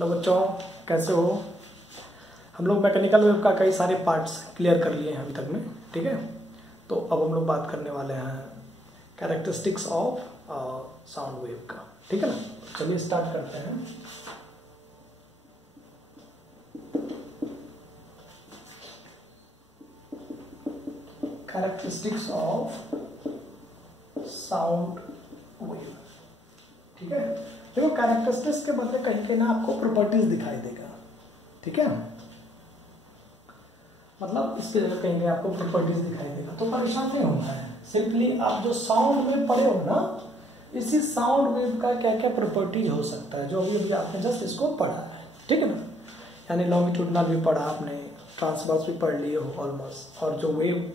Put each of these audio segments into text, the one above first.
Hello बच्चों, कैसे हो? हम लोग मैकेनिकल वेव का कई सारे पार्ट्स क्लियर कर लिए हैं अभी तक में, ठीक है। तो अब हम लोग बात करने वाले हैं कैरेक्टरिस्टिक्स ऑफ साउंड वेव का, ठीक है ना। चलिए स्टार्ट करते हैं। कैरेक्टरिस्टिक्स ऑफ साउंड वेव, ठीक है। देखो, कैरेक्टरिस्टिक्स के बदले कहीं कहीं ना आपको प्रॉपर्टीज दिखाई देगा, ठीक है। मतलब इसके जगह कहीं आपको प्रॉपर्टीज दिखाई देगा, तो परेशान नहीं होना है। सिंपली आप जो साउंड वेव पढ़े हो ना, इसी साउंड वेव का क्या क्या प्रॉपर्टीज हो सकता है, जो अभी आपने जस्ट इसको पढ़ा है, ठीक है ना। यानी लॉन्गिट्यूडनल भी पढ़ा आपने, ट्रांसवर्स भी पढ़ लिए हो ऑलमोस्ट, और जो वेव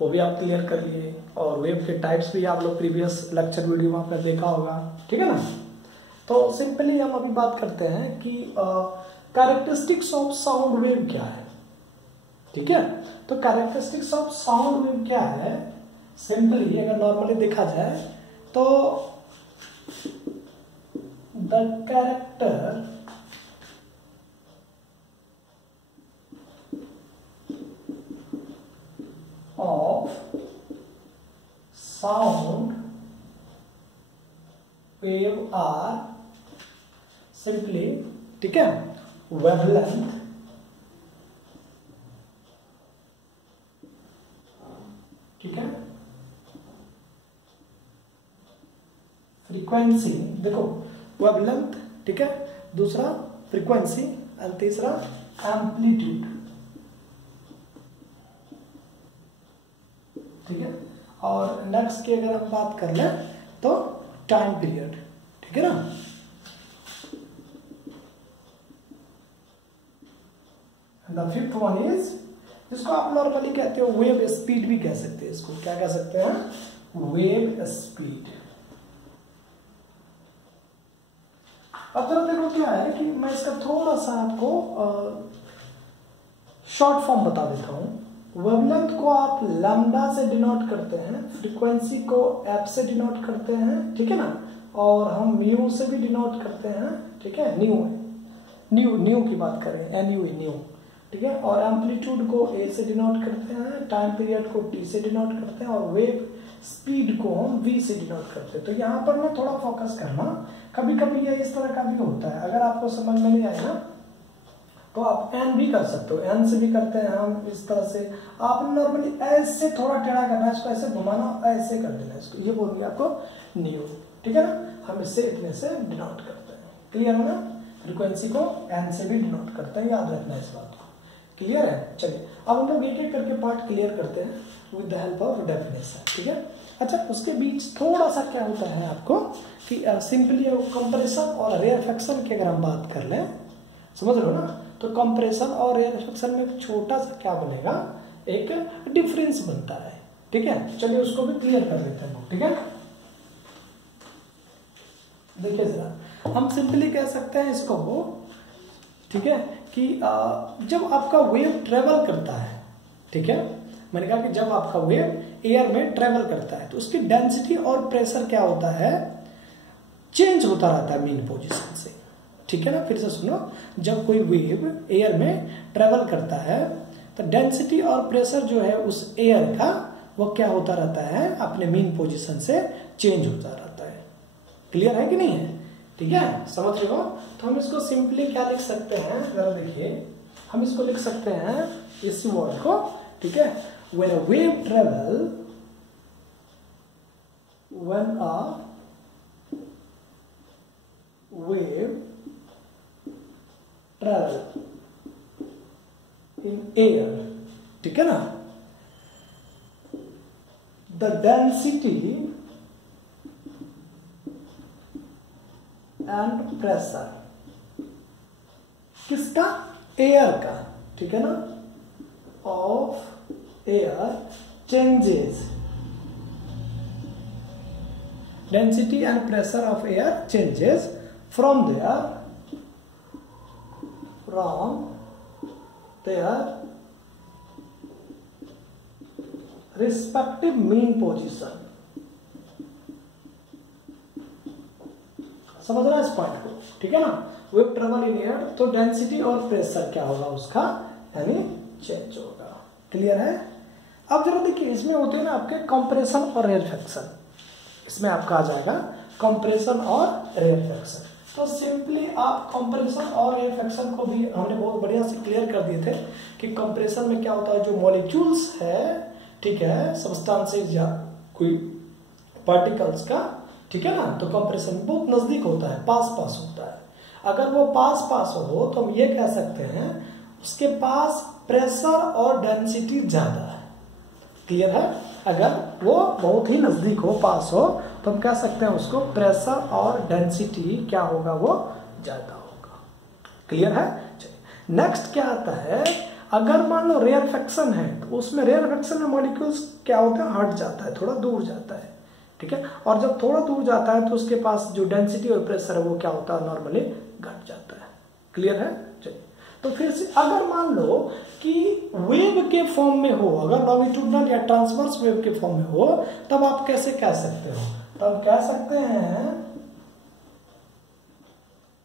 वो भी आप क्लियर कर लिए, और वेव के टाइप्स भी आप लोग प्रीवियस लेक्चर वीडियो में आपने देखा होगा, ठीक है ना। तो सिंपली हम अभी बात करते हैं कि कैरेक्टरिस्टिक्स ऑफ साउंड वेव क्या है, ठीक है। तो कैरेक्टरिस्टिक्स ऑफ साउंड वेव क्या है, सिंपली अगर नॉर्मली देखा जाए तो the character of sound wave are simply, ठीक है, वेवलेंथ, ठीक है, फ्रीक्वेंसी, देखो वेवलेंथ, ठीक है, दूसरा फ्रीक्वेंसी और तीसरा एम्पलीट्यूड, ठीक है। और नेक्स्ट की अगर हम बात कर लें तो टाइम पीरियड, ठीक है ना। द फिफ्थ वन इज, जिसको आप नॉर्मली कहते हो वेव स्पीड भी कह सकते हैं, इसको क्या कह सकते हैं, वेव स्पीड। अब जरा देखो क्या है कि मैं इसका थोड़ा सा आपको शॉर्ट फॉर्म बता देता हूं। वेवलेंथ को आप लैम्डा से डिनोट करते हैं, फ्रीक्वेंसी को एफ से डिनोट करते हैं, ठीक है ना, और हम म्यू से भी डिनोट करते हैं, ठीक है, न्यू की बात करें, न्यू, ठीक है। और एम्पलीट्यूड को ए से डिनोट करते हैं, टाइम पीरियड को टी से डिनोट करते हैं, और वेव स्पीड को हम वी से डिनोट करते हैं। तो यहाँ पर ना थोड़ा फोकस करना, कभी कभी ये इस तरह का भी होता है, अगर आपको समझ में नहीं आए ना तो आप एन भी कर सकते हो, एन से भी करते हैं हम इस तरह से। आप नॉर्मली ऐसे थोड़ा टेढ़ा करना है, इसको ऐसे घुमाना, ऐसे कर देना इसको, ये बोल दिया आपको न्यू, ठीक है ना। हम इससे इतने से डिनोट करते हैं, क्लियर है ना। फ्रीक्वेंसी को एन से भी डिनोट करते हैं, याद रखना इस बात को, क्लियर है। चलिए अब हम लोग एक एक करके पार्ट क्लियर करते हैं with the help of definition, ठीक है। अच्छा, उसके बीच थोड़ा सा क्या होता है आपको कि सिंपली कंप्रेशन और रेयरफेक्शन की अगर हम बात कर लें, समझ लो ना, तो कंप्रेशन और रेयरफेक्शन में एक छोटा सा क्या बनेगा, एक डिफरेंस बनता है, ठीक है। चलिए उसको भी क्लियर कर लेते हैं, ठीक है। देखिए जरा, हम सिंपली कह सकते हैं इसको, ठीक है, कि जब आपका वेव ट्रेवल करता है, ठीक है, मैंने कहा कि जब आपका वेव एयर में ट्रेवल करता है तो उसकी डेंसिटी और प्रेशर क्या होता है, चेंज होता रहता है मीन पोजीशन से, ठीक है ना। फिर से सुनो, जब कोई वेव एयर में ट्रेवल करता है तो डेंसिटी और प्रेशर जो है उस एयर का वो क्या होता रहता है, अपने मीन पोजीशन से चेंज होता रहता है। क्लियर है कि नहीं है, ठीक है, समझ रहे हो। तो हम इसको सिंपली क्या लिख सकते हैं, जरा देखिए, हम इसको लिख सकते हैं इस वर्ड को, ठीक है, when a wave travel, when a wave travel in air, ठीक है ना, the density and pressure, किसका, एयर का, ठीक है ना, of air changes, density and pressure of air changes from their respective mean position, समझ रहा है इस पॉइंट को, ठीक है ना। वेव ट्रेवल इन एयर, तो डेंसिटी और प्रेशर क्या होगा उसका, यानी चेंज होगा। क्लियर है। अब जरा देखिए इसमें होते हैं ना आपके कंप्रेशन और रेयरफैक्शन, इसमें आपका आ जाएगा कंप्रेशन और रेयरफैक्शन। तो सिंपली आप कंप्रेशन और रेयरफैक्शन को भी हमने बहुत बढ़िया से क्लियर कर दिए थे कि कंप्रेशन में क्या होता है, जो मॉलिक्यूल्स है, ठीक है, सब्सटेंसेस या कोई पार्टिकल्स का, ठीक है ना, तो कंप्रेशन बहुत नजदीक होता है, पास पास होता है। अगर वो पास पास हो तो हम ये कह सकते हैं उसके पास प्रेशर और डेंसिटी ज्यादा है। क्लियर है। अगर वो बहुत ही नजदीक हो, पास हो, तो हम कह सकते हैं उसको प्रेशर और डेंसिटी क्या होगा, वो ज्यादा होगा। क्लियर है। चलिए नेक्स्ट क्या आता है, अगर मान लो रेयरफैक्शन है तो उसमें रेयरफैक्शन में मॉलिक्यूल्स क्या होता है, हट जाता है, थोड़ा दूर जाता है, ठीक है। और जब थोड़ा दूर जाता है तो उसके पास जो डेंसिटी और प्रेशर है वो क्या होता है, नॉर्मली घट जाता है। क्लियर है। चलिए तो फिर से अगर मान लो कि वेव के फॉर्म में हो, अगर लॉन्गिट्यूडनल या ट्रांसवर्स वेव के फॉर्म में हो, तब आप कैसे कह सकते हो, तब कह सकते हैं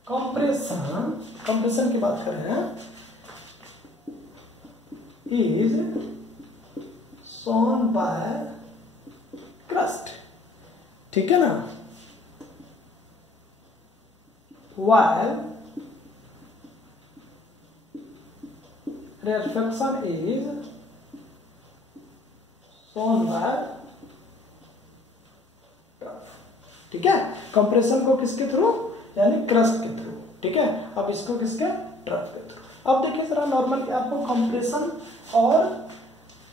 कंप्रेशन की बात कर रहे हैं, इज shown by crust, ठीक है ना, while rarefaction is shown by trough, ठीक है। कंप्रेशन को किसके थ्रू, यानी क्रस्ट के थ्रू, ठीक है। अब इसको किसके, ट्रफ के थ्रू। अब देखिए जरा नॉर्मली आपको कंप्रेशन और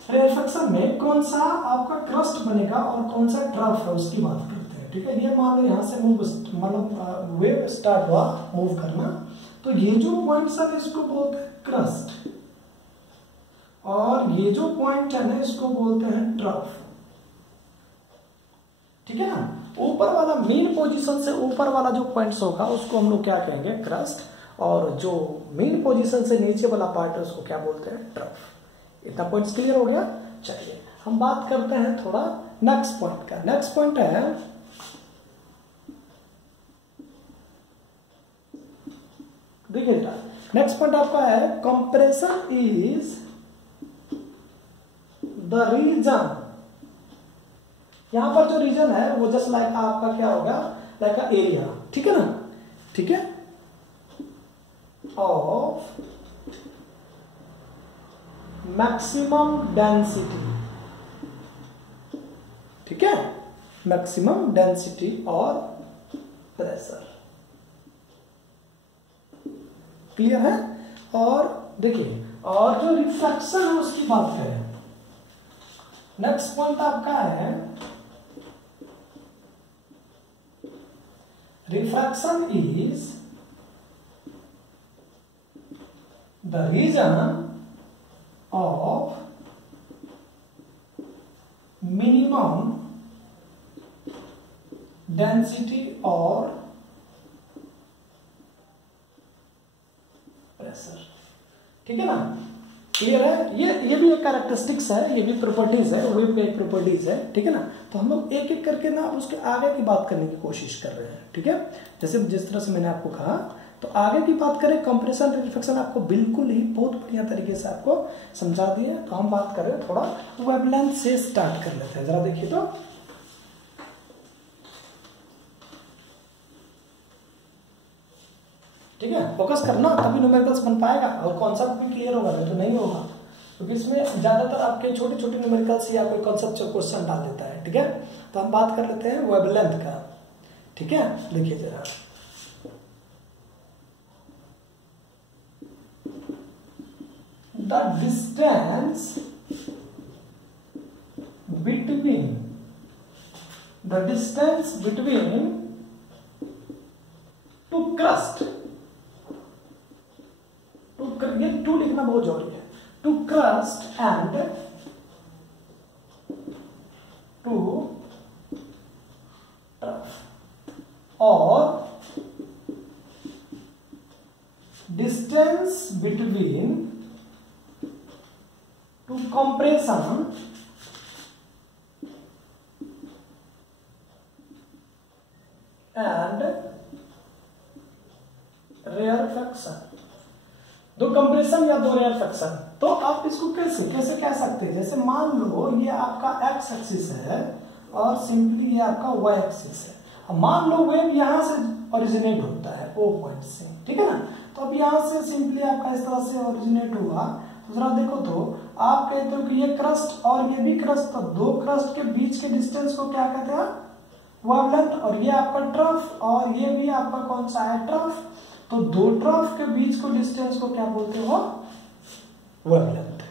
रेयरफैक्शन में कौन सा आपका क्रस्ट बनेगा और कौन सा ट्रफ है उसकी बात करते हैं, ठीक है। ये मान लो यहाँ से मूव, मतलब वेव स्टार्ट हुआ मूव करना, तो ये जो पॉइंट है इसको बोलते हैं क्रस्ट, और ये जो पॉइंट है ना इसको बोलते हैं ट्रफ, ठीक है ना। ऊपर वाला मेन पोजीशन से ऊपर वाला जो पॉइंट्स होगा उसको हम लोग क्या कहेंगे, क्रस्ट, और जो मेन पोजीशन से नीचे वाला पार्ट है उसको क्या बोलते हैं, ट्रफ। इतना पॉइंट्स क्लियर हो गया। चलिए हम बात करते हैं थोड़ा नेक्स्ट पॉइंट का। नेक्स्ट पॉइंट है, देखिए नेक्स्ट पॉइंट आपका है कंप्रेशन इज द रीजन। यहां पर जो रीजन है वो जस्ट लाइक आपका क्या होगा, लाइक का एरिया, ठीक है ना, ठीक है, ऑफ मैक्सिमम डेंसिटी, ठीक है, मैक्सिमम डेंसिटी और प्रेशर। क्लियर है। और देखिए और जो रिफ्रैक्शन है उसकी बात करें, नेक्स्ट पॉइंट आपका है refraction is the region of minimum density or pressure, ठीक है ना। क्लियर है। ये भी एक कैरेक्टरिस्टिक्स है, ये भी प्रॉपर्टीज है, वेव में एक प्रॉपर्टीज है, ठीक है ना। तो हम लोग एक एक करके ना उसके आगे की बात करने की कोशिश कर रहे हैं, ठीक है। जैसे जिस तरह से मैंने आपको कहा, तो आगे की बात करें कंप्रेशन रेयरफैक्शन आपको बिल्कुल ही बहुत बढ़िया तरीके से आपको समझा दिए। तो हम बात कर रहे हैं थोड़ा वेवलेंथ से स्टार्ट कर लेते हैं। जरा देखिए तो ठीक है, फोकस करना तभी न्यूमेरिकल्स बन पाएगा और कॉन्सेप्ट भी क्लियर होगा, नहीं तो नहीं होगा, क्योंकि इसमें ज्यादातर आपके छोटे छोटे न्यूमेरिकल्स या कोई कॉन्सेप्चुअल क्वेश्चन डाल देता है, ठीक है। तो हम बात कर लेते हैं वेवलेंथ का, ठीक है। देखिए जरा the distance between two crust, ये टू लिखना बहुत जरूरी है, two crust and two trough, और distance between to compression and rarefaction, दो कंप्रेशन या दो रेयरफैक्शन। तो आप इसको कैसे कैसे कह सकते हैं, जैसे मान लो ये आपका एक्स एक्सिस है और सिंपली ये आपका वाई एक्सिस है। अब मान लो वेव यहां से ओरिजिनेट होता है ओ पॉइंट से, ठीक है ना। तो अब यहां से सिंपली आपका इस तरह से ओरिजिनेट हुआ, तो जरा देखो तो आप कहते हो कि ये क्रस्ट और ये भी क्रस्ट, तो दो क्रस्ट के बीच के डिस्टेंस को क्या कहते हैं, वेवलेंथ। और ये आपका ट्रफ और ये भी आपका कौन सा है, ट्रफ। तो दो ट्रफ के बीच को डिस्टेंस को क्या बोलते हो, वेवलेंथ।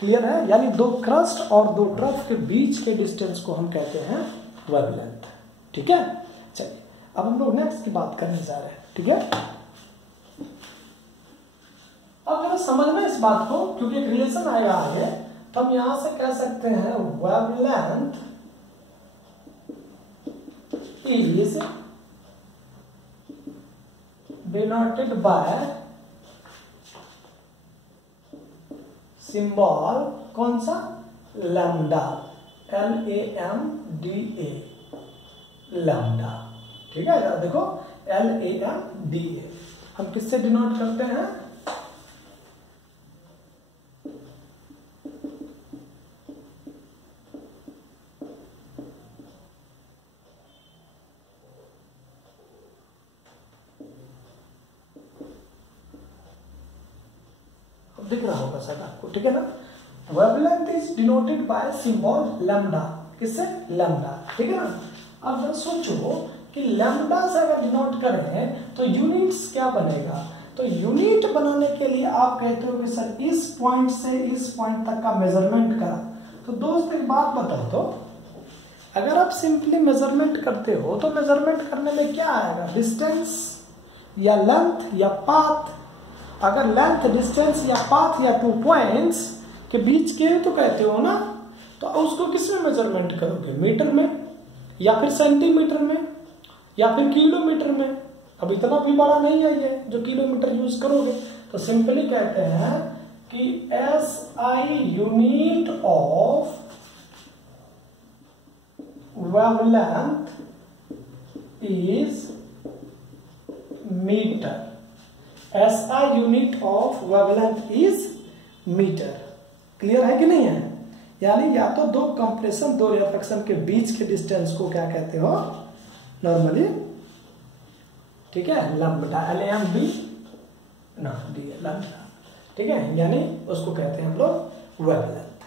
क्लियर है, यानी दो क्रस्ट और दो ट्रफ के बीच के डिस्टेंस को हम कहते हैं वेवलेंथ। ठीक है, चलिए अब हम लोग नेक्स्ट की बात करने जा रहे हैं। ठीक है, अब जरा समझना इस बात को, क्योंकि एक रिलेशन आएगा आगे। तो हम यहां से कह सकते हैं wavelength is denoted by symbol कौन सा, लैम्डा, LAMDA, लैम्डा। ठीक है, देखो LAMDA हम किससे डिनोट करते हैं, दिख रहा होगा शायद आपको। ठीक है ना, wavelength is denoted by symbol lambda, किससे, लैम्डा। ठीक है ना। अब जरा सोचो कि लैम्डा से अगर डिनोट करें तो यूनिट्स क्या बनेगा। तो यूनिट बनाने के लिए आप कहते हो कि सर इस पॉइंट से इस पॉइंट तक का मेजरमेंट करा। तो दोस्त एक बात बताओ, तो अगर आप सिंपली मेजरमेंट करते हो तो मेजरमेंट करने में क्या आएगा, डिस्टेंस या लेंथ या पाथ। अगर लेंथ, डिस्टेंस या पाथ या 2 पॉइंट्स के बीच के तो कहते हो ना, तो उसको किसमें मेजरमेंट करोगे, मीटर में या फिर सेंटीमीटर में या फिर किलोमीटर में। अब इतना भी बड़ा नहीं है ये जो किलोमीटर यूज करोगे। तो सिंपली कहते हैं कि SI unit of wavelength is metre. SI unit of wavelength is metre. Clear है कि नहीं है, यानी या तो दो कंप्रेशन दो रिफ्लेक्शन के बीच के डिस्टेंस को क्या कहते हो नॉर्मली, ठीक है, लैम्डा, LAMB लैम्डा। ठीक है, यानी उसको कहते हैं हम लोग वेवलेंथ।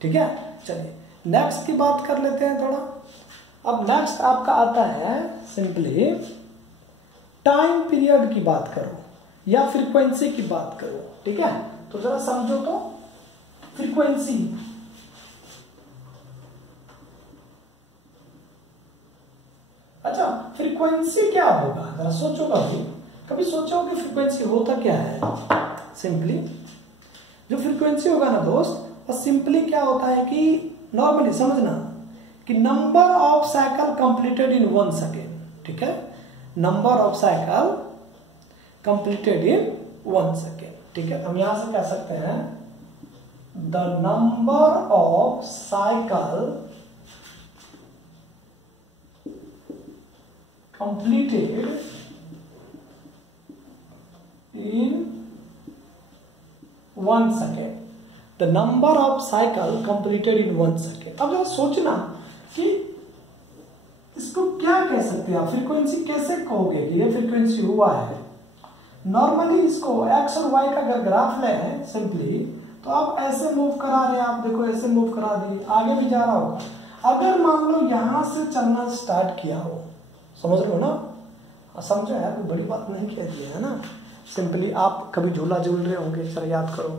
ठीक है, चलिए नेक्स्ट की बात कर लेते हैं थोड़ा। अब नेक्स्ट आपका आता है सिंपली टाइम पीरियड की बात करो या फ्रीक्वेंसी की बात करो। ठीक है, तो जरा समझो तो फ्रीक्वेंसी, अच्छा फ्रीक्वेंसी क्या होगा, जरा सोचो। कभी सोचो कि फ्रीक्वेंसी होता क्या है। सिंपली जो फ्रीक्वेंसी होगा ना दोस्त, वो सिंपली क्या होता है कि नॉर्मली समझना कि number of cycle completed in 1 second. ठीक है, number of cycle completed in 1 second. ठीक है, हम यहां से कह सकते हैं the number of cycle completed in 1 second, the number of cycle completed in 1 second. अब जरा सोचना कि इसको क्या कह सकते हैं आप, फ्रीक्वेंसी कैसे कहोगे कि ये फ्रीक्वेंसी हुआ है। नॉर्मली इसको x और y का अगर ग्राफ लें सिंपली, तो आप ऐसे मूव करा रहे हैं, आप देखो ऐसे मूव करा दिए, आगे भी जा रहा होगा। अगर मान लो यहां से चलना स्टार्ट किया हो, समझ रहे हो ना, समझो यार, कोई बड़ी बात नहीं कह दी है ना। सिंपली आप कभी झूला झूल रहे होंगे, सर याद करो,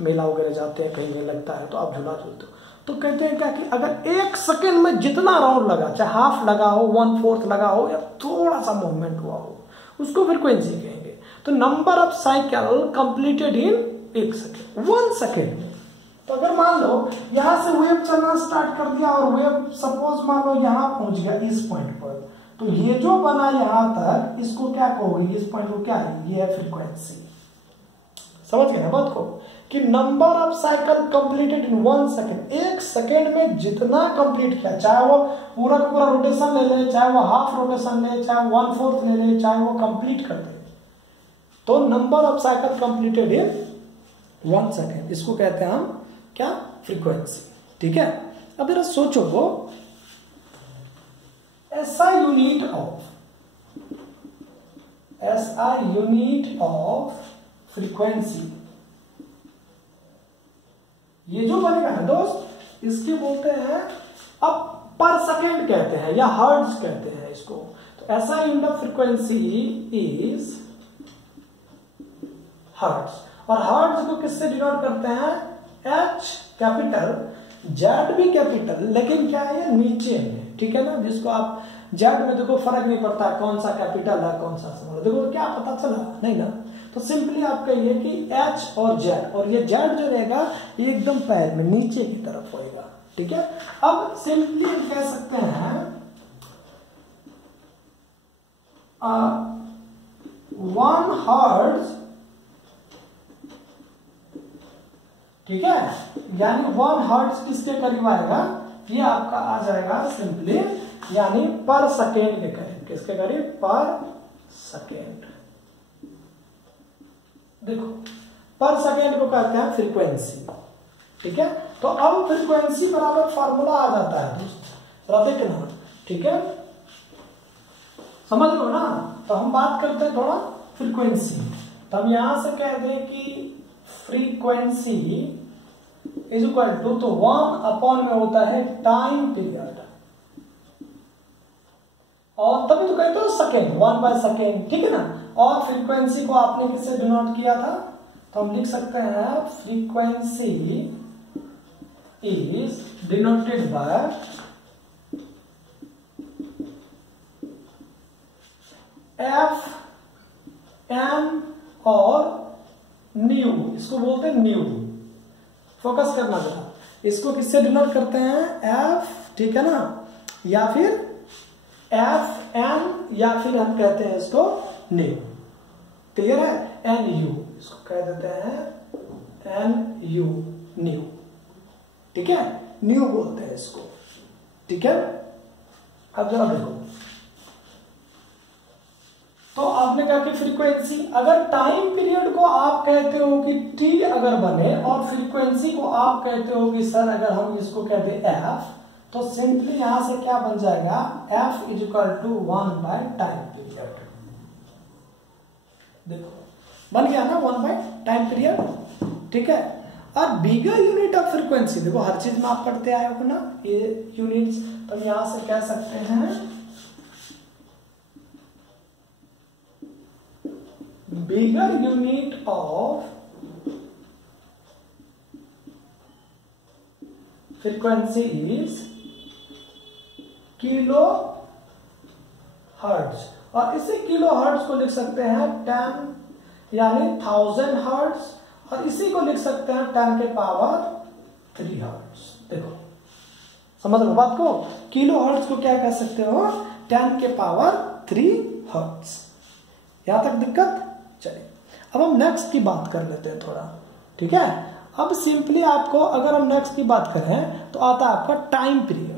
मेला वगैरह जाते हैं, कहीं नहीं लगता है तो आप झूला झूलते हो, तो कहते हैं क्या कि अगर 1 सेकेंड में जितना राउंड लगा, चाहे हाफ लगा हो, 1/4 लगा हो या थोड़ा सा मूवमेंट हुआ हो, उसको फ्रीक्वेंसी कहेंगे। तो number of cycle completed in 1 second, 1 second में। तो अगर मान लो यहां से वेव चलना स्टार्ट कर दिया और वेव सपोज मान लो यहां पहुंच गया इस पॉइंट पर, तो ये जो बना यहां तक, इसको क्या कहोगे, इस पॉइंट को क्या है, ये है फ्रीक्वेंसी। समझ गए ना बात को, कि number of cycle completed in 1 second, 1 second में जितना कंप्लीट किया, चाहे वो पूरा का पूरा रोटेशन ले ले, चाहे वो हाफ रोटेशन ले, चाहे 1/4 ले ले, चाहे वो कंप्लीट कर दे, तो number of cycle completed in 1 second, इसको कहते हैं हम क्या, फ्रीक्वेंसी। ठीक है, अब जरा सोचो वो SI यूनिट ऑफ फ्रीक्वेंसी, ये जो बनेगा ना दोस्त, इसके बोलते हैं अब पर सेकेंड कहते हैं या हर्ट्ज कहते हैं इसको। तो SI unit of frequency is hertz, और हर्ट्ज को किससे डिनोट करते हैं, H कैपिटल, Z भी कैपिटल, लेकिन क्या है ये नीचे में, ठीक है ना, जिसको आप Z में देखो फर्क नहीं पड़ता है कौन सा कैपिटल है कौन सा स्मॉल, देखो क्या पता चला नहीं ना। तो सिंपली आप कहिए कि H और Z, और ये Z जो रहेगा ये एकदम पैर में नीचे की तरफ होएगा। ठीक है, अब सिंपली हम कह सकते हैं 1 हर्ट्ज, ठीक है, यानी 1 हर्ट्ज किसके करीब आएगा, ये आपका आ जाएगा सिंपली यानी पर सेकेंड के करीब, किसके करीब, पर सेकेंड। देखो पर सेकेंड को कहते हैं फ्रीक्वेंसी। ठीक है, तो अब फ्रीक्वेंसी बराबर फार्मूला आ जाता है दोस्त, जरा देखना। ठीक है, समझ लो ना। तो हम बात करते हैं थोड़ा फ्रीक्वेंसी, तो हम यहां से कह दें कि फ्रीक्वेंसी इज इक्वल टू, तो 1 अपॉन में होता है टाइम पीरियड, और तभी तो कहते हो सेकेंड, 1/सेकेंड। ठीक है ना, और फ्रीक्वेंसी को आपने किससे डिनोट किया था, तो हम लिख सकते हैं frequency is denoted by F M और न्यू, इसको बोलते हैं न्यू। फोकस करना जरा, इसको किससे डिनोट करते हैं, F, ठीक है ना, या फिर F N, या फिर हम कहते हैं इसको न्यू। क्लियर है, NU, इसको कह देते हैं NU, न्यू। ठीक है, न्यू बोलते हैं इसको। ठीक है, अब जरा देखो, तो आपने कहा कि फ्रीक्वेंसी, अगर टाइम पीरियड को आप कहते हो कि T अगर बने और फ्रीक्वेंसी को आप कहते हो कि सर अगर हम इसको कहते हैं F, तो सिंपली यहां से क्या बन जाएगा, F इज इक्वल टू 1/टाइम पीरियड। देखो बन गया ना 1/टाइम पीरियड। ठीक है, और बिगर यूनिट ऑफ फ्रीक्वेंसी, देखो हर चीज में आप पढ़ते आए हो ना ये यूनिट्स, तो हम यहां से कह सकते हैं bigger unit of frequency is kilo hertz, और इसी किलो हर्ट्ज को लिख सकते हैं 10 यानी 1000 हर्ट्ज, और इसी को लिख सकते हैं 10 के पावर 3 हर्ट्ज। देखो समझ लो बात को, किलो हर्ट्ज को क्या कह सकते हो, 10 के पावर 3 हर्ट्ज। यहां तक दिक्कत, चलिए अब हम नेक्स्ट की बात कर लेते हैं थोड़ा। ठीक है, अब सिंपली आपको अगर हम नेक्स्ट की बात करें तो आता है आपका टाइम पीरियड।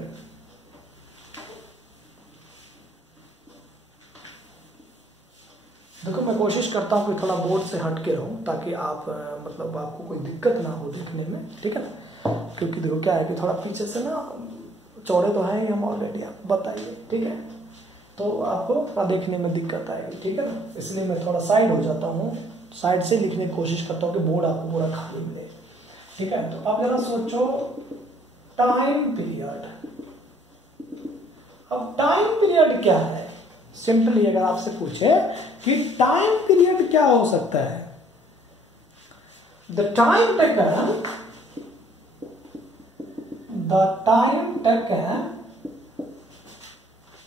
देखो मैं कोशिश करता हूं कि थोड़ा बोर्ड से हट के रहूं ताकि आप मतलब आपको कोई दिक्कत ना हो देखने में। ठीक है ना, क्योंकि देखो क्या है कि थोड़ा पीछे से ना चौड़े तो हैं हम ऑलरेडी, आप बताइए। ठीक है, तो आपको देखने में दिक्कत आएगी। ठीक है ना, इसलिए मैं थोड़ा साइड हो जाता हूँ, साइड से लिखने की कोशिश करता हूँ कि बोर्ड आपको पूरा खाली मिले। ठीक है, तो आप जरा सोचो टाइम पीरियड। अब टाइम पीरियड क्या है, सिंपली अगर आपसे पूछे कि टाइम पीरियड क्या हो सकता है, the time taken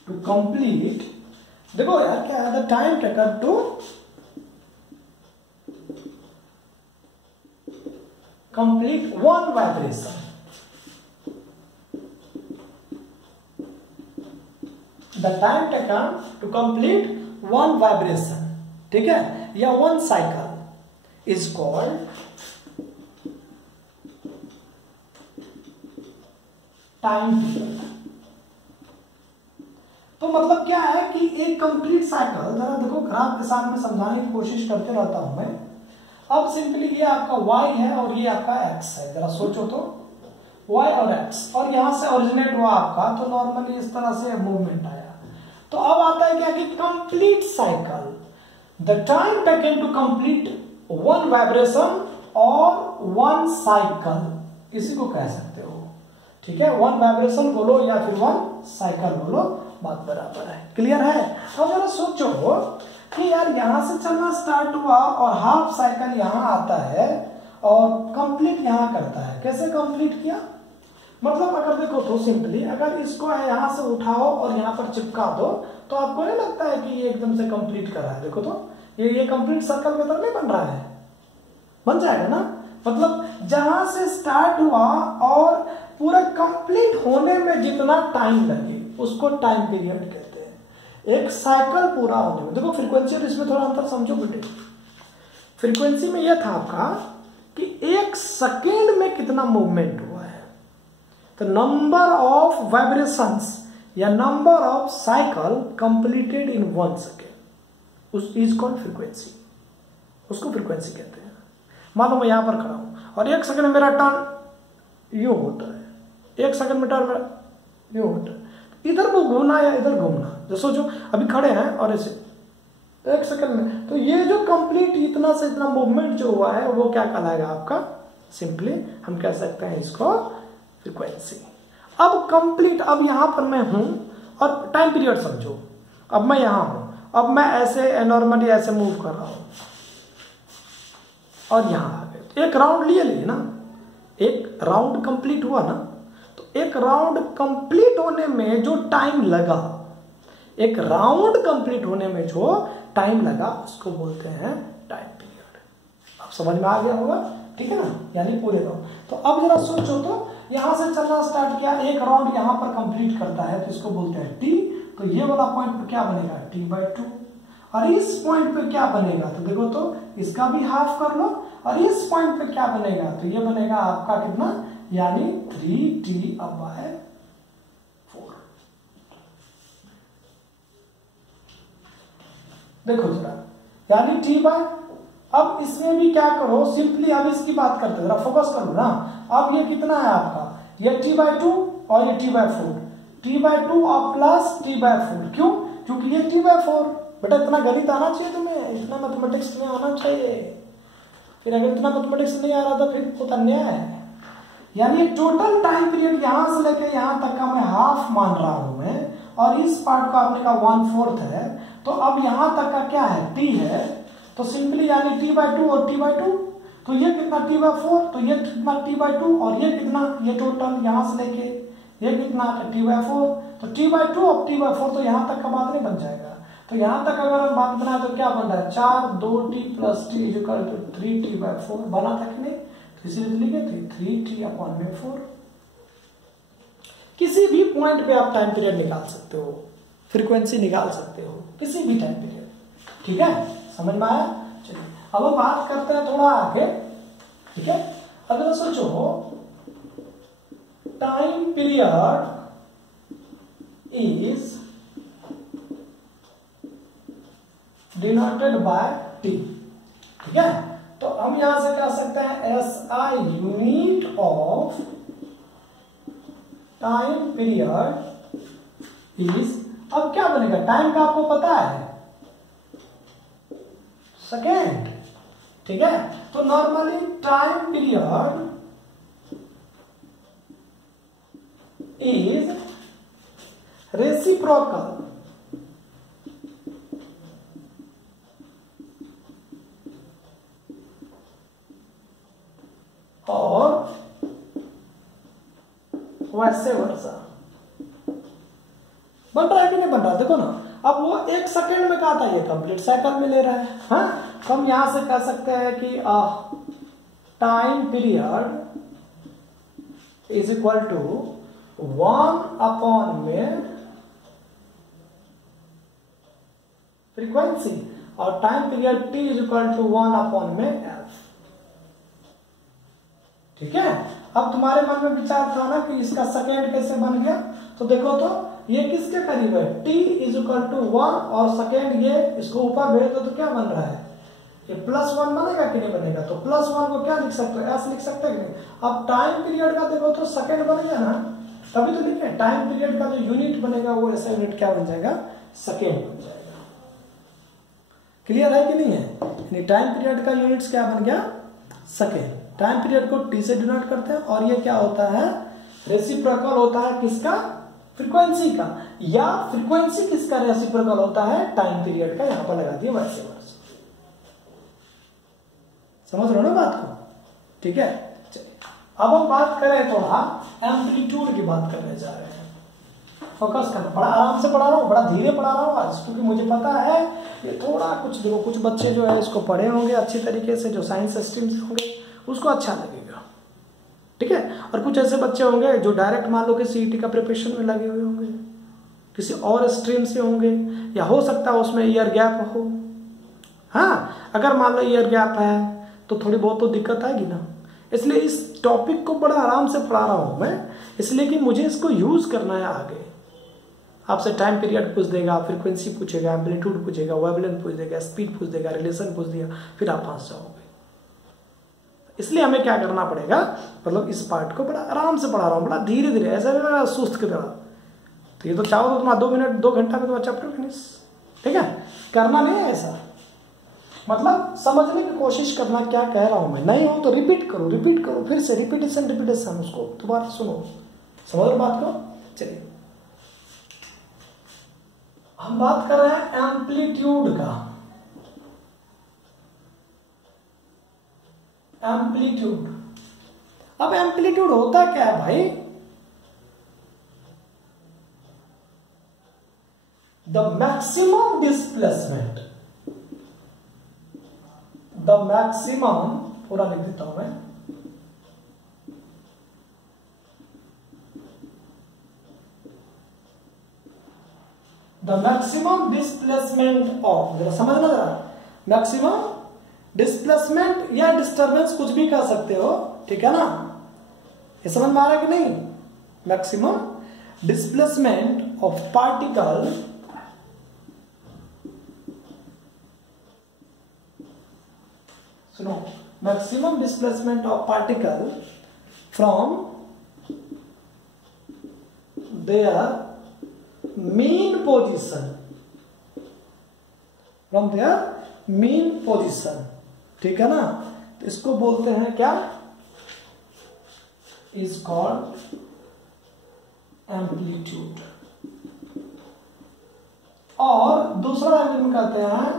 to complete, देखो यार क्या है, the time taken to complete 1 vibration. The time taken to complete 1 vibration, ठीक है, या 1 cycle is called time period. तो मतलब क्या है कि एक कंप्लीट साइकिल, जरा देखो ग्राफ के साथ में समझाने की कोशिश करते रहता हूं मैं। अब सिंपली ये आपका y है और ये आपका x है, जरा सोचो तो y और x, और यहां से ओरिजिनेट हुआ आपका, तो नॉर्मली इस तरह से मूवमेंट आया। तो अब आता है क्या कि complete cycle, the time taken to complete one vibration और वन साइकिल, इसी को कह सकते हो। ठीक है, वन वाइब्रेशन बोलो या फिर वन साइकिल बोलो, बात बराबर है। क्लियर है? अब जरा सोचो कि यार यहां से चलना स्टार्ट हुआ और हाफ साइकिल यहां आता है और कंप्लीट यहां करता है। कैसे कंप्लीट किया? मतलब अगर देखो तो सिंपली अगर इसको यहां से उठाओ और यहां पर चिपका दो तो आपको नहीं लगता है कि ये एकदम से कंप्लीट कर रहा है। देखो तो ये कंप्लीट सर्कल की तरह नहीं बन रहा है, बन जाएगा ना। मतलब जहां से स्टार्ट हुआ और पूरा कंप्लीट होने में जितना टाइम लगे उसको टाइम पीरियड कहते हैं। एक साइकिल पूरा होने में, देखो फ्रीक्वेंसी और इसमें थोड़ा अंतर समझो बेटे। फ्रीक्वेंसी में यह था आपका कि एक सेकेंड में कितना मूवमेंट हुआ है, तो नंबर ऑफ वाइब्रेशंस या number of cycle completed in 1 second, उस इज कॉल्ड फ्रीक्वेंसी, उसको फ्रीक्वेंसी कहते हैं। मान लो मैं यहां पर खड़ा हूं और 1 सेकेंड मेरा टर्न यू होता है, 1 सेकेंड में टर्न मेरा यू होता है, इधर वो घूमना या इधर घूमना। जो सोचो अभी खड़े हैं और ऐसे 1 सेकेंड में, तो ये जो कंप्लीट इतना से इतना मूवमेंट जो हुआ है वो क्या कहलाएगा आपका? सिंपली हम कह सकते हैं इसको फ्रीक्वेंसी। अब कंप्लीट, अब यहां पर मैं हूं और टाइम पीरियड समझो, अब मैं यहां हूं, अब मैं ऐसे नॉर्मली ऐसे मूव कर रहा हूं और यहां आ गए, एक राउंड लिए ना, एक राउंड कंप्लीट हुआ ना, तो एक राउंड कंप्लीट होने में जो टाइम लगा, एक राउंड कंप्लीट होने में जो टाइम लगा उसको बोलते हैं टाइम पीरियड। आप समझ में आ गया होगा, ठीक है ना, यानी पूरे राउंड। तो अब जरा सोचो तो यहां से चलना स्टार्ट किया, एक राउंड यहां पर कंप्लीट करता है तो इसको बोलते हैं टी। तो ये वाला पॉइंट पे क्या बनेगा? t/2। और इस पॉइंट पे क्या बनेगा? तो देखो तो इसका भी हाफ कर लो, और इस पॉइंट पे क्या बनेगा? तो ये बनेगा आपका कितना, यानी 3t/4। देखो जरा, यानी t बाय, अब इसमें भी क्या करो सिंपली, अब इसकी बात करते जरा, फोकस करो ना। अब ये कितना है आपका? ये t/2 और ये t/4, t/2 और प्लस t/4। क्यों? क्योंकि ये t/4। बेटा इतना गणित आना चाहिए तुम्हें, इतना मैथमेटिक्स में आना चाहिए। फिर अगर इतना मैथमेटिक्स नहीं आ रहा तो फिर बहुत अन्याय है। यानी टोटल टाइम पीरियड यहां से लेकर यहां तक का मैं हाफ मान रहा हूं मैं, और इस पार्ट का आपने का 1/4 है, तो अब यहां तक का क्या है? t है। तो सिंपली यानी t/2 और t/2, तो ये कितना t/4, तो ये कितना t/2 और ये कितना, ये टोटल यहां से लेके ये कितना t/4, तो t/2 और t/4, तो यहां तक का बात नहीं बन जाएगा। तो यहां तक अगर हम बात बनाए तो क्या बन रहा है? 4 2t plus t equal to 3t/4 बना था कि नहीं? तो इसीलिए लिखे थे 3t/4। किसी भी पॉइंट पे आप टाइम पीरियड निकाल सकते हो, फ्रीक्वेंसी निकाल सकते हो, किसी भी टाइम पीरियड। ठीक है, समझ में आया? चलिए अब हम बात करते हैं थोड़ा आगे। ठीक है, अगर सोचो time period is denoted by t। ठीक है, तो हम यहां से कह सकते हैं SI unit of time period is, अब क्या बनेगा? टाइम का आपको पता है सेकेंड। ठीक है, तो normally time period is reciprocal और वैसे वर्षा। बन रहा है कि नहीं बन रहा? देखो ना, अब वो 1 सेकेंड में कहा था, ये कंप्लीट साइकिल में ले रहा है। हाँ, तो हम यहां से कह सकते हैं कि time period is equal to 1 में फ्रीक्वेंसी, और time period t is equal to 1 में f। ठीक है, अब तुम्हारे मन में विचार था ना कि इसका सेकेंड कैसे बन गया? तो देखो तो ये किसके करीब है, t इज इक्वल टू 1 और सेकेंड ये इसको ऊपर भेज दो तो क्या बन रहा है, ये +1 बनेगा कि नहीं बनेगा, तो +1 को क्या लिख सकते हो, s लिख सकते हैं कि नहीं। अब टाइम पीरियड का देखो तो सेकेंड बनेगा ना, तभी तो लिखे टाइम पीरियड का जो यूनिट बनेगा वो ऐसा यूनिट क्या बन जाएगा, सेकेंड बन जाएगा। क्लियर है कि नहीं है, यानी टाइम पीरियड का यूनिट्स क्या बन गया, सेकेंड। टाइम पीरियड को t से डिनोट करते हैं और ये क्या होता है, रेसिप्रोकल होता है किसका, फ्रीक्वेंसी का, या फ्रीक्वेंसी किसका रेसिप्रोकल होता है, टाइम पीरियड का। यहां पर लगा दिया वैसे वर्ष। समझ रहे हो ना बात को, ठीक है। चलिए अब हम बात करें थोड़ा एम्पलीट्यूड की बात करने जा रहे हैं। फोकस करना, बड़ा आराम से पढ़ा रहा हूँ, बड़ा धीरे पढ़ा रहा हूँ आज, क्योंकि मुझे पता है ये थोड़ा कुछ बच्चे जो है इसको पढ़े होंगे अच्छी तरीके से, जो साइंस स्ट्रीम से होंगे उसको अच्छा लगेगा, ठीक है। और कुछ ऐसे बच्चे होंगे जो डायरेक्ट मान लो कि सीईटी का प्रिपरेशन में लगे हुए होंगे, किसी और स्ट्रीम से होंगे, या हो सकता है उसमें ईयर गैप हो। हाँ, अगर मान लो ईयर गैप है तो थोड़ी बहुत तो दिक्कत आएगी ना, इसलिए इस टॉपिक को बड़ा आराम से पढ़ा रहा हूं मैं, इसलिए कि मुझे इसको यूज करना है आगे। आपसे टाइम पीरियड पूछ देगा, फ्रीक्वेंसी पूछेगा, एम्पलीट्यूड पूछेगा, वेवलेंथ पूछ देगा, स्पीड पूछ देगा, रिलेशन पूछ दिया, फिर आप फंस जाओगे। इसलिए हमें क्या करना पड़ेगा, मतलब इस पार्ट को बड़ा आराम से पढ़ा रहा हूँ, बड़ा धीरे धीरे, ऐसा नहीं लगा सुस्त की तरह। तो ये तो चाहो तो तुम्हारा 2 मिनट 2 घंटा में तुम्हारा चैप्टर फिनिश, ठीक है। करना नहीं है ऐसा, मतलब समझने की कोशिश करना क्या कह रहा हूं मैं, नहीं हो तो रिपीट करो, फिर से रिपीटेशन उसको दोबारा सुनो, समझ बात को। चलिए हम बात कर रहे हैं एम्पलीट्यूड का। एम्पलीट्यूड, अब एम्पलीट्यूड होता क्या है भाई, the maximum displacement, the maximum, पूरा लिख देता हूं मैं, द मैक्सिमम डिस्प्लेसमेंट ऑफ, जरा समझना जरा, मैक्सिमम डिस्प्लेसमेंट या डिस्टर्बेंस कुछ भी कह सकते हो, ठीक है ना, ये समझ में आ रहा है कि नहीं। मैक्सिमम डिस्प्लेसमेंट ऑफ पार्टिकल सुनो, maximum displacement of particle from there mean position, from there mean position, ठीक है ना। तो इसको बोलते हैं क्या, इज कॉल्ड एम्पलीट्यूड। और दूसरा एलिमेंट कहते हैं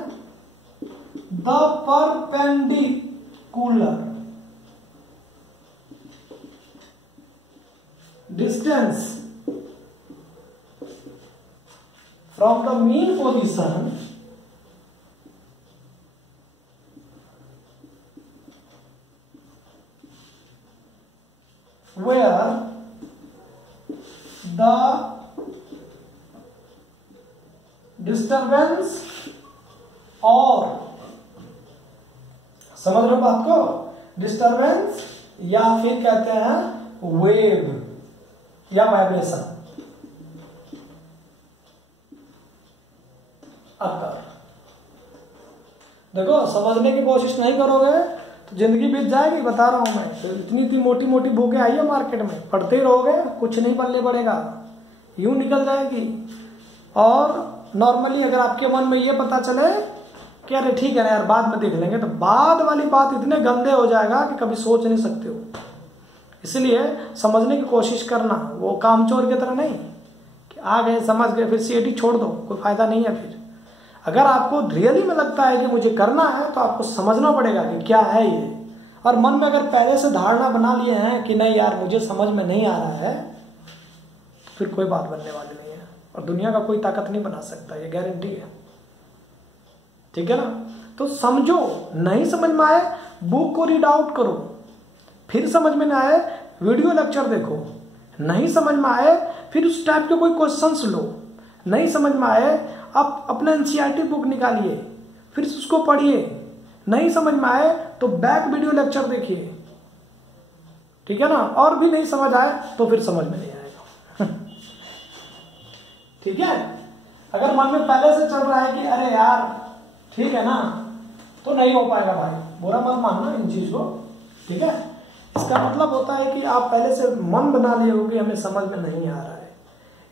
the perpendicular distance from the mean position where the disturbance और, समझ रहे हो बात को, डिस्टरबेंस या फिर कहते हैं वेव या वाइब्रेशन अकर। देखो समझने की कोशिश नहीं करोगे तो जिंदगी बीत जाएगी, बता रहा हूं मैं। तो इतनी मोटी मोटी बुकें आई है मार्केट में, पढ़ते ही रहोगे, कुछ नहीं पढ़ने पड़ेगा, यूं निकल जाएगी। और नॉर्मली अगर आपके मन में ये पता चले कि अरे ठीक है ना यार बाद में देख लेंगे, तो बाद वाली बात इतने गंदे हो जाएगा कि कभी सोच नहीं सकते हो। इसलिए समझने की कोशिश करना, वो कामचोर की तरह नहीं कि आ गए समझ गए फिर सीएटी छोड़ दो, कोई फायदा नहीं है। फिर अगर आपको रियली में लगता है कि मुझे करना है तो आपको समझना पड़ेगा कि क्या है ये, और मन में अगर पहले से धारणा बना लिए हैं कि नहीं यार मुझे समझ में नहीं आ रहा है, तो फिर कोई बात बनने वाली नहीं है और दुनिया का कोई ताकत नहीं बना सकता, ये गारंटी है, ठीक है ना। तो समझो, नहीं समझ में आए बुक को रीड आउट करो, फिर समझ में ना आए वीडियो लेक्चर देखो, नहीं समझ में आए फिर उस टाइप के कोई क्वेश्चंस लो, नहीं समझ में आए आप अपना एनसीईआरटी बुक निकालिए फिर उसको पढ़िए, नहीं समझ में आए तो बैक वीडियो लेक्चर देखिए, ठीक है ना। और भी नहीं समझ आए तो फिर समझ में नहीं आएगा ठीक है। अगर मन में पहले से चल रहा है कि अरे यार ठीक है ना, तो नहीं हो पाएगा भाई, बुरा मत मानना इन चीज को, ठीक है। इसका मतलब होता है कि आप पहले से मन बना लिए हो कि हमें समझ में नहीं आ रहा है।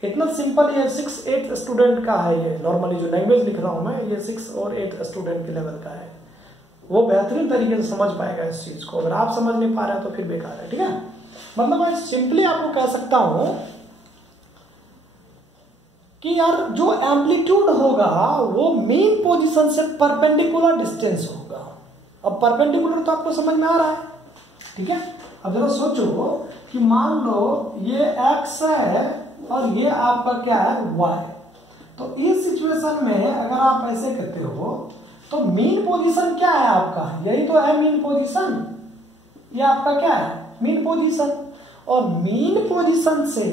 इतना सिंपल, ये 6-8 स्टूडेंट का है, ये नॉर्मली जो लैंग्वेज लिख रहा हूं मैं, ये 6 और 8 स्टूडेंट के लेवल का है। वो बेहतरीन तरीके से समझ पाएगा इस चीज को। अगर आप समझ नहीं पा रहे हैं तो फिर बेकार है, ठीक है। मतलब मैं सिंपली आपको कह सकता हूं कि यार जो एम्पलीट्यूड होगा वो मीन पोजीशन से परपेंडिकुलर डिस्टेंस होगा। अब परपेंडिकुलर तो आपको समझ में आ रहा है, ठीक है। अब जरा सोचो कि मान लो ये x है और ये आपका क्या है y, तो इस सिचुएशन में अगर आप ऐसे कहते हो तो मीन पोजीशन क्या है आपका, यही तो है मीन पोजीशन, ये आपका क्या है मीन पोजीशन। और मीन पोजीशन से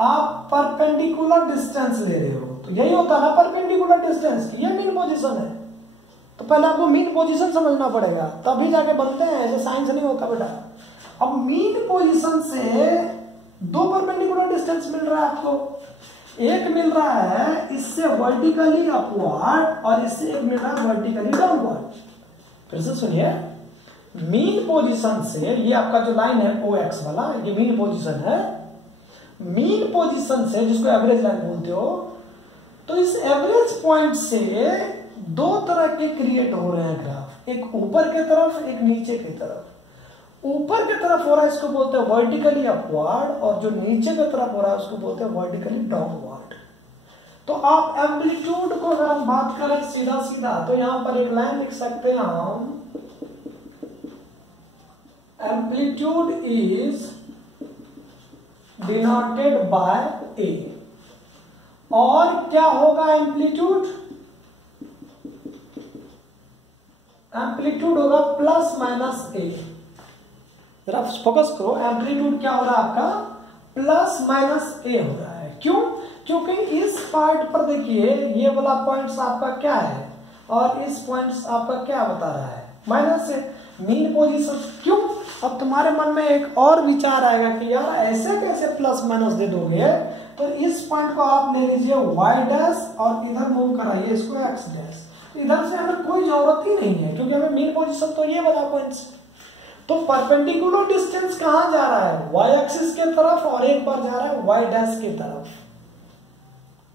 आप परपेंडिकुलर डिस्टेंस ले रहे हो, तो यही होता है ना परपेंडिकुलर डिस्टेंस, ये मीन पोजीशन है। तो पहले आपको मीन पोजीशन समझना पड़ेगा, तभी जाके बनते हैं, ऐसे साइंस नहीं होता बेटा। अब मीन पोजीशन से 2 परपेंडिकुलर डिस्टेंस मिल रहा है आपको, एक मिल रहा है इससे वर्टिकली अपवर्ड और इससे एक मिल रहा है वर्टिकली डाउनवर्ड। फिर से सुनिए, मीन पोजीशन से ये आपका जो लाइन है OX वाला, ये मीन पोजीशन है। मीन पोजीशन से, जिसको एवरेज लाइन बोलते हो, तो इस एवरेज पॉइंट से 2 तरह के क्रिएट हो रहे हैं ग्राफ, एक ऊपर के तरफ एक नीचे की तरफ। ऊपर की तरफ हो रहा है इसको बोलते हैं वर्टिकली अपवर्ड, और जो नीचे की तरफ हो रहा है उसको बोलते हैं वर्टिकली डाउनवर्ड। तो आप एम्पलीट्यूड को अगर हम बात करें सीधा सीधा, तो यहां पर एक लाइन लिख सकते हैं हम, amplitude is denoted by A। और क्या होगा एम्पलीट्यूड, एम्पलीट्यूड होगा प्लस माइनस A। जरा फोकस करो, एम्पलीट्यूड क्या हो रहा है आपका प्लस माइनस A हो रहा है। क्यों, क्योंकि इस पार्ट पर देखिए ये वाला पॉइंट्स आपका क्या है और इस पॉइंट्स आपका क्या बता रहा है माइनस है, मीन पोजीशन। क्यों, अब तुम्हारे मन में एक और विचार आएगा कि यार ऐसे कैसे प्लस माइनस दे दोगे, तो इस पॉइंट को आप ले लीजिए y डैश और इधर मूव कराइए इसको x डैश। इधर से हमें कोई जरूरत ही नहीं है क्योंकि हमें मीन पोजीशन तो ये वाला पॉइंट्स। तो परपेंडिकुलर डिस्टेंस कहां जा रहा है, y एक्सिस के तरफ, और एक बार जा रहा है y डैश की तरफ।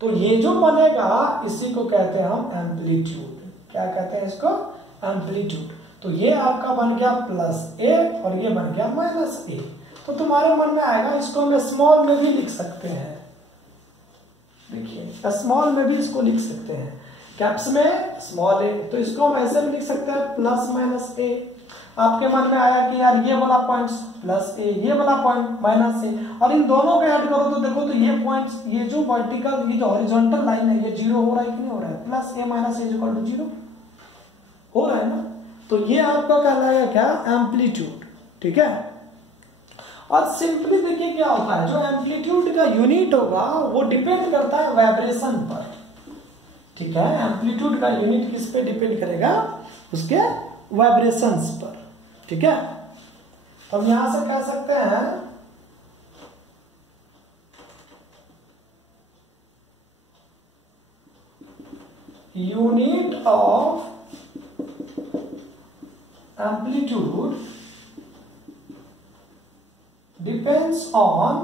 तो ये जो बनेगा इसी को कहते हैं हम एम्पलीट्यूड। क्या कहते हैं इसको, एम्पलीट्यूड। तो ये आपका बन गया प्लस A और ये बन गया माइनस A। तो तुम्हारे मन में आएगा, इसको हम स्मॉल में भी लिख सकते हैं, देखिए स्मॉल में भी इसको लिख सकते हैं, कैप्स में स्मॉल A, तो इसको हम ऐसे भी लिख सकते हैं प्लस माइनस A। आपके मन में आया कि यार ये वाला पॉइंट प्लस A, ये वाला पॉइंट माइनस A, और इन दोनों को ऐड करो तो देखो तो ये पॉइंट्स, ये जो वर्टिकल, ये जो हॉरिजॉन्टल लाइन है, ये 0 हो रहा है कि नहीं हो रहा है, plus A minus A equal to 0 हो रहा है ना। तो ये आपका कहलाएगा क्या, एम्पलीट्यूड, ठीक है। और सिंपली देखिए क्या होता है, जो एम्पलीट्यूड का यूनिट होगा वो डिपेंड करता है वाइब्रेशन पर, ठीक है। एम्पलीट्यूड का यूनिट किस पे डिपेंड करेगा, उसके वाइब्रेशंस पर, ठीक है। तो हम यहां से कह सकते हैं unit of amplitude depends on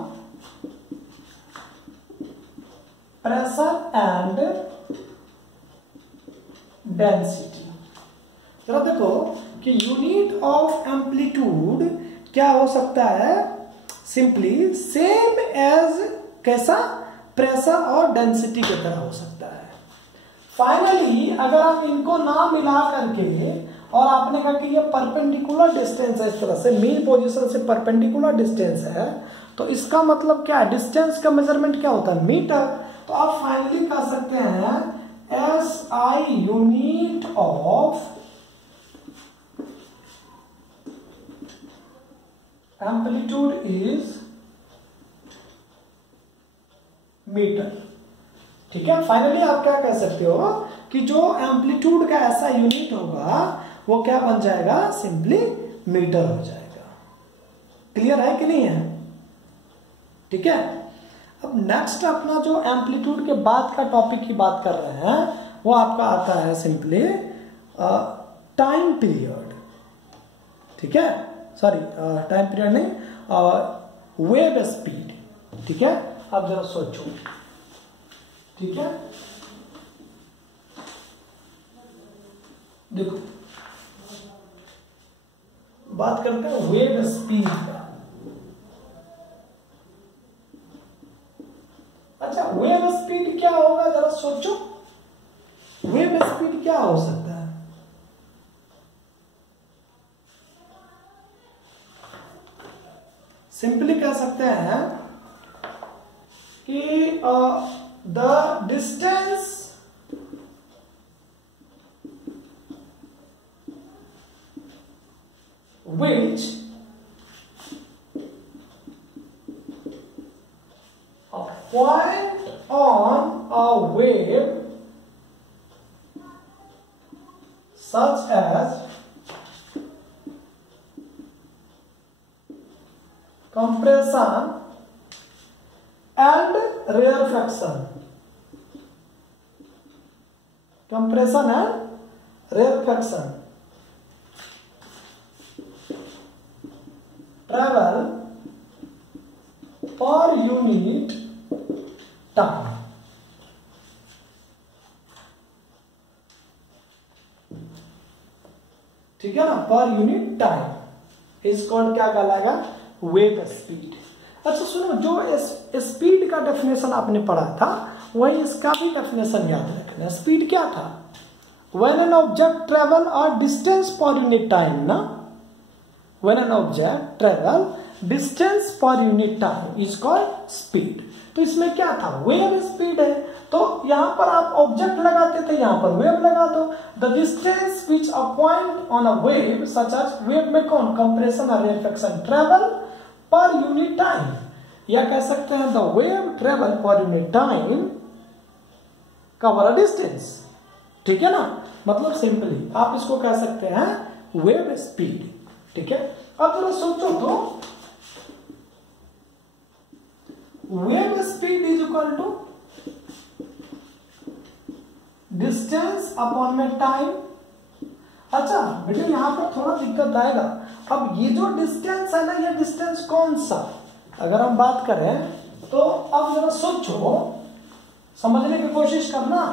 pressure and density। जरा देखो कि यूनिट ऑफ एम्पलीट्यूड क्या हो सकता है, सिंपली सेम एज कैसा, प्रेशर और डेंसिटी की तरह हो सकता है। फाइनली अगर आप इनको ना मिला करके और आपने कहा कि ये परपेंडिकुलर डिस्टेंस है, इस तरह से मीन पोजीशन से परपेंडिकुलर डिस्टेंस है, तो इसका मतलब क्या है, डिस्टेंस का मेजरमेंट क्या होता है, मीटर। तो आप फाइनली कह सकते हैं SI unit of amplitude is metre, ठीक है। फाइनली आप क्या कह सकते हो कि जो एम्पलीट्यूड का ऐसा यूनिट होगा वो क्या बन जाएगा, सिंपली मीटर हो जाएगा। क्लियर है कि नहीं है, ठीक है। अब नेक्स्ट अपना जो एम्पलीट्यूड के बाद का टॉपिक की बात कर रहे हैं वो आपका आता है सिंपली टाइम पीरियड, ठीक है, सॉरी टाइम पीरियड नहीं, वेव स्पीड, ठीक है। अब जरा सोचो, ठीक है, देखो बात करते हैं वेव स्पीड का। अच्छा, वेव स्पीड क्या होगा जरा सोचो, वेव स्पीड क्या हो सकता है? सिंपली कह सकते हैं कि the distance which a point on a wave such as compression and rarefaction, compression and rarefaction travel per unit time, ठीक है ना, पर यूनिट टाइम इज कॉल्ड क्या कहलाएगा? Wave speed. अच्छा सुनो, जो स्पीड का डेफिनेशन आपने पढ़ा था वही इसका भी डेफिनेशन याद रखना। स्पीड क्या था? When an object travel a distance पर यूनिट टाइम ना, when an object travel distance per unit time is called speed। तो इसमें क्या था? वेव स्पीड है, तो यहां पर आप ऑब्जेक्ट लगाते थे, यहां पर वेव लगा दो। The distance which a point on a wave such as, wave में कौन? कंप्रेशन और reflection, travel per unit time, या कह सकते हैं the wave travel per unit time cover a distance, ठीक है ना। मतलब सिंपली आप इसको कह सकते हैं वेव स्पीड, ठीक है। अब जरा सोचो तो wave speed is equal to distance upon में टाइम। अच्छा बेटे यहां पर थोड़ा दिक्कत आएगा। अब ये जो डिस्टेंस है ना, ये डिस्टेंस कौन सा, अगर हम बात करें तो अब जरा सोचो, समझने की कोशिश करना।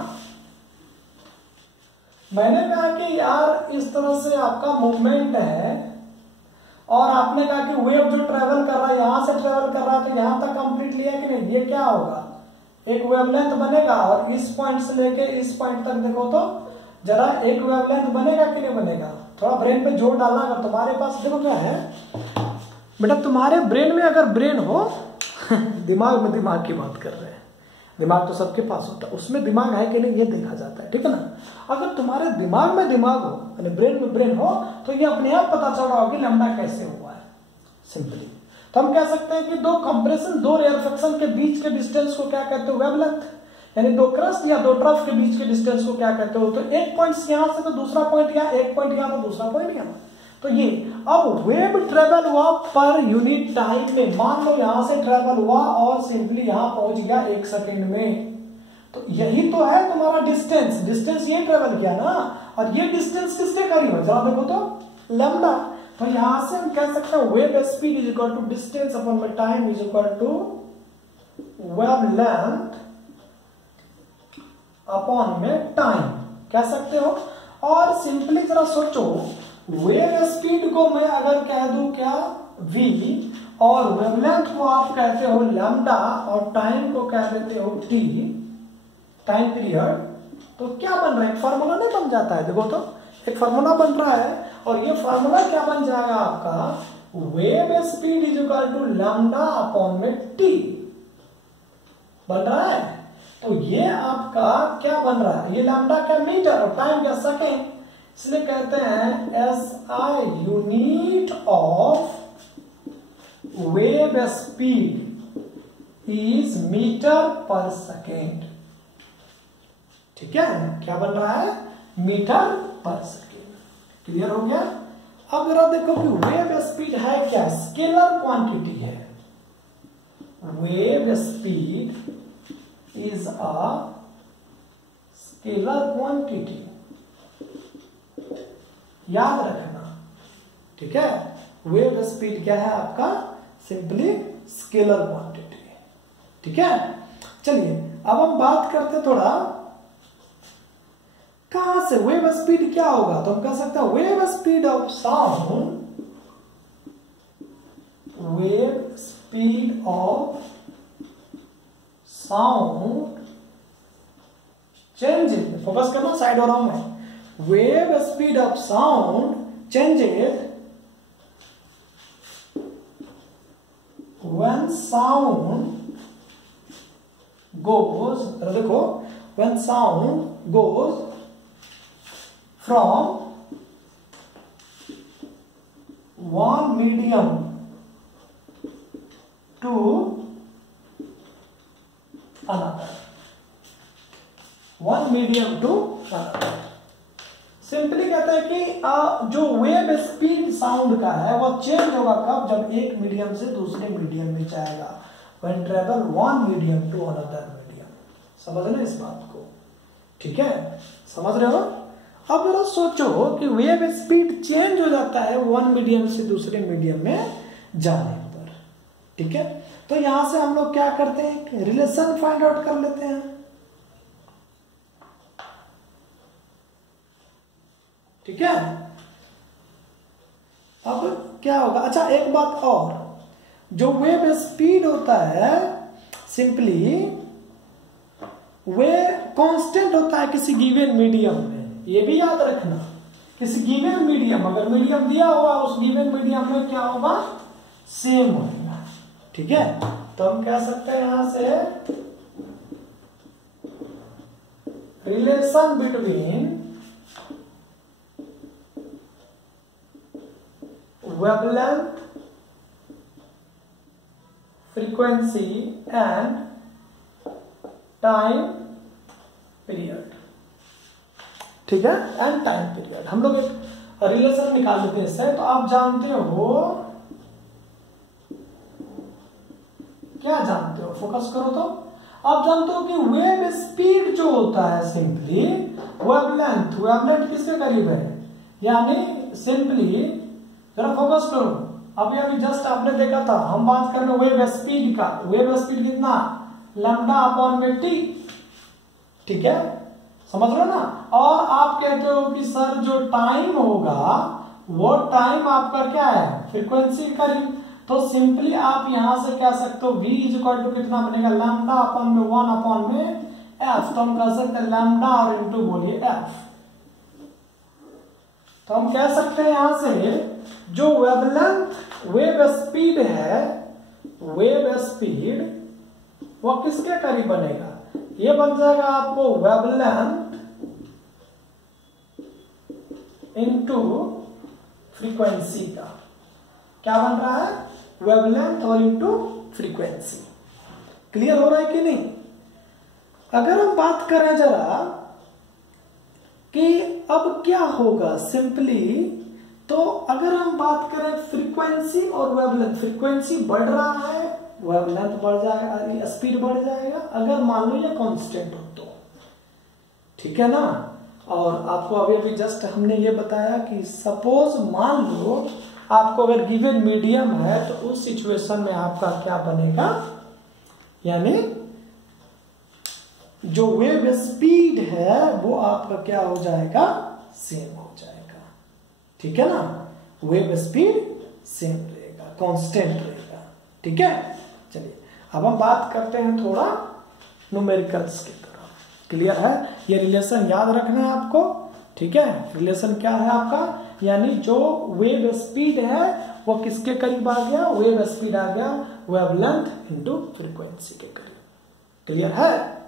मैंने कहा कि यार इस तरह से आपका मूवमेंट है और आपने कहा कि वेव जो ट्रेवल कर रहा है यहां से ट्रेवल कर रहा है तो यहां तक कंप्लीट लिया कि नहीं, ये क्या होगा? एक वेवलेंथ बनेगा और इस पॉइंट से लेके इस पॉइंट तक देखो तो जरा एक वेवलेंथ बनेगा कि नहीं बनेगा? थोड़ा ब्रेन पे जोर डालना। अगर तुम्हारे पास देखो क्या है बेटा, तुम्हारे ब्रेन में अगर ब्रेन हो दिमाग में दिमाग की बात कर रहे हैं, दिमाग तो सबके पास होता है, उसमें दिमाग है कि नहीं ये देखा जाता है, ठीक है ना। अगर तुम्हारे दिमाग में दिमाग हो यानी ब्रेन में ब्रेन हो तो ये अपने आप पता चल रहा हो कि लैम्डा कैसे हुआ है सिंपली। तो हम कह सकते हैं कि दो कंप्रेशन, दो रेयरफेक्शन के बीच के डिस्टेंस को क्या कहते हो? वेवलेंथ। यानी दो क्रस्ट या दो ट्रफ के बीच के डिस्टेंस को क्या कहते हो? तो एक पॉइंट यहां से तो दूसरा पॉइंट यहाँ, एक पॉइंट यहां तो दूसरा पॉइंट यहां। तो ये अब वेव ट्रेवल हुआ पर यूनिट टाइम में। मान लो यहां से ट्रेवल हुआ और सिंपली यहां पहुंच गया 1 सेकेंड में, तो यही तो है तुम्हारा डिस्टेंस। डिस्टेंस ये ट्रेवल किया ना, और ये डिस्टेंस किसके करीब है जरा देखो तो, लैम्डा। तो यहां से हम कह सकते हैं wave speed is equal to distance upon में time is equal to wavelength upon में टाइम कह सकते हो। और सिंपली जरा सोचो, वेव स्पीड को मैं अगर कह दूं क्या v, और वेवलेंथ को आप कहते हो लैम्डा, और टाइम को कह देते हो t, टाइम पीरियड, तो क्या बन रहा है? एक फार्मूला नहीं बन जाता है? देखो तो एक फार्मूला बन रहा है, और ये फार्मूला क्या बन जाएगा आपका? Wave speed is equal to lambda upon में t बन रहा है। तो ये आपका क्या बन रहा है? ये लैम्डा क्या? मीटर, और टाइम क्या? सेकेंड। इसलिए कहते हैं SI unit of wave speed is metre per second, ठीक है। क्या बन रहा है? Metre per second. क्लियर हो गया? अब जरा देखो कि वेव स्पीड है क्या? स्केलर क्वांटिटी है। Wave speed is a scalar quantity, याद रखना, ठीक है। वेव स्पीड क्या है आपका, सिंपली स्केलर क्वांटिटी, ठीक है। चलिए अब हम बात करते थोड़ा कहां से वेव स्पीड क्या होगा, तो हम कह सकते हैं wave speed of sound, wave speed of sound changes, focus करना, साइड हो रहा हूं मैं, wave speed of sound changes when sound goes, देखो, when sound goes from one medium to another, one medium to another। Simply कहते हैं कि जो वेव स्पीड साउंड का है वो चेंज होगा कब, जब एक मीडियम से दूसरे मीडियम में जाएगा, when travel one medium to another medium। समझ रहे इस बात को, ठीक है, समझ रहे हो। अब जरा सोचो कि वेव स्पीड चेंज हो जाता है वन मीडियम से दूसरे मीडियम में जाने पर, ठीक है। तो यहां से हम लोग क्या करते हैं, रिलेशन फाइंड आउट कर लेते हैं, ठीक है। अब क्या होगा, अच्छा एक बात और, जो वेव स्पीड होता है सिंपली वे कांस्टेंट होता है किसी गिवन मीडियम में, ये भी याद रखना, किसी गिवन मीडियम, अगर मीडियम दिया होगा उस गिवन मीडियम में क्या होगा, सेम होगा, ठीक है। तो हम कह सकते हैं यहां से relation between wavelength, frequency and time period, ठीक है, एंड टाइम पीरियड। हम लोग एक रिलेशन निकाल लेते हैं इससे। तो आप जानते हो, क्या जानते हो, फोकस करो, तो आप जानते हो कि वेव स्पीड जो होता है सिंपली वेवलेंथ, वेवलेंथ किसके करीब है, यानी सिंपली जरा फोकस करो, अभी अभी जस्ट आपने देखा था, हम बात कर रहे हैं वेव स्पीड का, वेव स्पीड कितना, लैम्डा अपॉन में टी, ठीक है, समझ रहे हो ना। और आप कहते हो कि सर जो टाइम होगा वो टाइम आपका क्या है, फ्रीक्वेंसी के करीब, तो सिंपली आप यहां से कह सकते हो v इज इक्वल टू कितना बनेगा, लैम्डा अपॉन में 1 अपॉन में f, तो हम कह सकते हैं लैम्डा और इंटू बोलिए f। तो हम कह सकते हैं यहां से जो वेवलेंथ वेव स्पीड है, वेव स्पीड वो किसके करीब बनेगा, ये बन जाएगा आपको वेवलेंथ इनटू फ्रीक्वेंसी का, क्या बन रहा है, वेवलेंथ और इनटू फ्रीक्वेंसी। क्लियर हो रहा है कि नहीं। अगर हम बात करें जरा कि अब क्या होगा सिंपली, तो अगर हम बात करें फ्रीक्वेंसी और वेवलेंथ, फ्रीक्वेंसी बढ़ रहा है, वेवलेंथ बढ़ जाएगा, स्पीड बढ़ जाएगा, अगर मान लो ये कांस्टेंट हो तो, ठीक है ना। और आपको अभी अभी जस्ट हमने ये बताया कि सपोज मान लो आपको अगर गिवन मीडियम है तो उस सिचुएशन में आपका क्या बनेगा, यानी जो वेव स्पीड है वो आपका क्या हो जाएगा, सेम हो जाएगा, ठीक है ना, वेव स्पीड सेम रहेगा, कांस्टेंट रहेगा, ठीक है। चलिए अब हम बात करते हैं थोड़ा न्यूमेरिकल्स की तरफ। क्लियर है, ये रिलेशन याद रखना है आपको, ठीक है। रिलेशन क्या है आपका, यानी जो वेव स्पीड है वो किसके करीब आ गया, वेव स्पीड आ गया वेवलेंथ इनटू फ्रीक्वेंसी के करीब। क्लियर है।